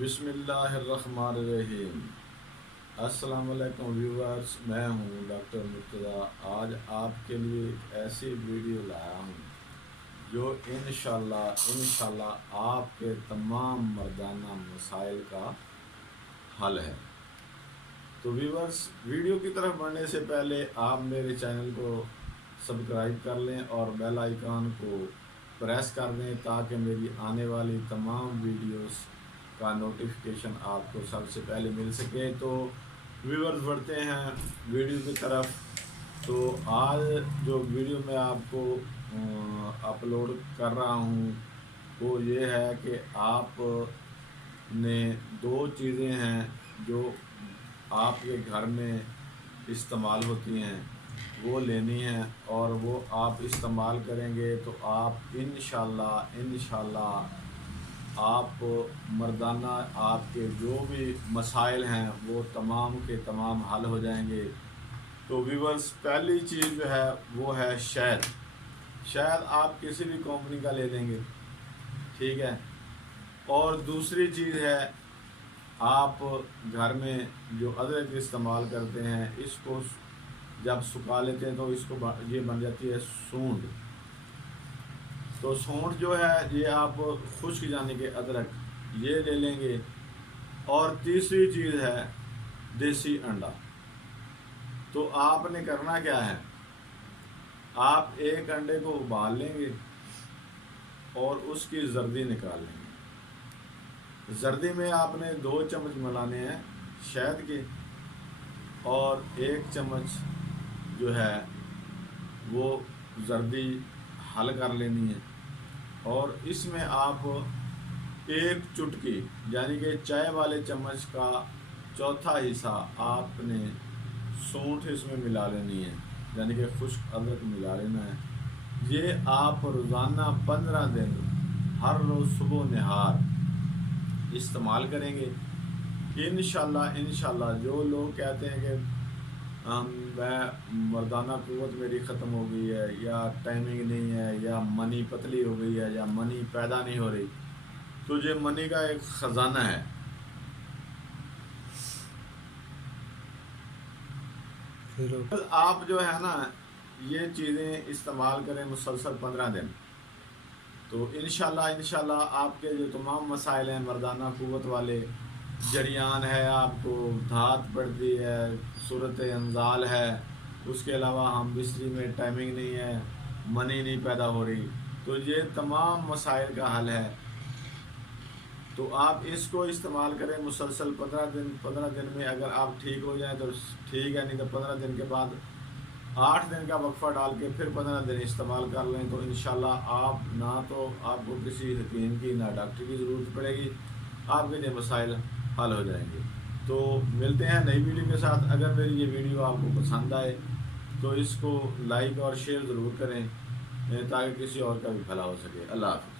بسم اللہ الرحمن الرحیم۔ السلام علیکم ویورز، میں ہوں ڈاکٹر مرتضیٰ۔ آج آپ کے لیے ایک ایسی ویڈیو لایا ہوں جو انشاءاللہ آپ کے تمام مردانہ مسائل کا حل ہے۔ تو ویورز، ویڈیو کی طرف بڑھنے سے پہلے آپ میرے چینل کو سبسکرائب کر لیں اور بیل آئیکن کو پریس کر دیں تاکہ میری آنے والی تمام ویڈیوز کا نوٹیفیکیشن آپ کو سب سے پہلے مل سکے۔ تو ویورز بڑھتے ہیں ویڈیو کی طرف۔ تو آج جو ویڈیو میں آپ کو اپلوڈ کر رہا ہوں وہ یہ ہے کہ آپ نے دو چیزیں ہیں جو آپ کے گھر میں استعمال ہوتی ہیں وہ لینی ہیں، اور وہ آپ استعمال کریں گے تو آپ انشاءاللہ آپ مردانہ آپ کے جو بھی مسائل ہیں وہ تمام کے تمام حل ہو جائیں گے۔ تو ویورز، پہلی چیز جو ہے وہ ہے شہد۔ شہد آپ کسی بھی کمپنی کا لے لیں گے، ٹھیک ہے۔ اور دوسری چیز ہے، آپ گھر میں جو ادرک استعمال کرتے ہیں اس کو جب سکھا لیتے ہیں تو اس کو یہ بن جاتی ہے سونڈ۔ تو سونڈ جو ہے یہ آپ خشک یعنی کہ ادرک یہ لے لیں گے۔ اور تیسری چیز ہے دیسی انڈا۔ تو آپ نے کرنا کیا ہے، آپ ایک انڈے کو ابال لیں گے اور اس کی زردی نکال لیں گے۔ زردی میں آپ نے 2 چمچ ملانے ہیں شہد کے، اور 1 چمچ جو ہے وہ زردی حل کر لینی ہے۔ اور اس میں آپ 1 چٹکی یعنی کہ چائے والے چمچ کا چوتھا حصہ آپ نے سونٹھ اس میں ملا لینی ہے، یعنی کہ خشک ادرک ملا لینا ہے۔ یہ آپ روزانہ 15 دن ہر روز صبح نہار استعمال کریں گے۔ انشاءاللہ جو لوگ کہتے ہیں کہ میں مردانہ قوت میری ختم ہو گئی ہے، یا ٹائمنگ نہیں ہے، یا منی پتلی ہو گئی ہے، یا منی پیدا نہیں ہو رہی، تو یہ منی کا ایک خزانہ ہے۔ آپ جو ہے نا یہ چیزیں استعمال کریں مسلسل 15 دن، تو انشاءاللہ آپ کے جو تمام مسائل ہیں مردانہ قوت والے، جریان ہے، آپ کو دھات پڑتی ہے، صورت انزال ہے، اس کے علاوہ ہم بستری میں ٹائمنگ نہیں ہے، منی نہیں پیدا ہو رہی، تو یہ تمام مسائل کا حل ہے۔ تو آپ اس کو استعمال کریں مسلسل 15 دن میں اگر آپ ٹھیک ہو جائیں تو ٹھیک ہے، نہیں تو 15 دن کے بعد 8 دن کا وقفہ ڈال کے پھر 15 دن استعمال کر لیں، تو انشاءاللہ آپ نہ تو آپ کو کسی حکیم کی نہ ڈاکٹر کی ضرورت پڑے گی، آپ کے یہ مسائل حل ہو جائیں گے۔ تو ملتے ہیں نئی ویڈیو کے ساتھ۔ اگر میری یہ ویڈیو آپ کو پسند آئے تو اس کو لائک اور شیئر ضرور کریں تاکہ کسی اور کا بھی بھلا ہو سکے۔ اللہ حافظ۔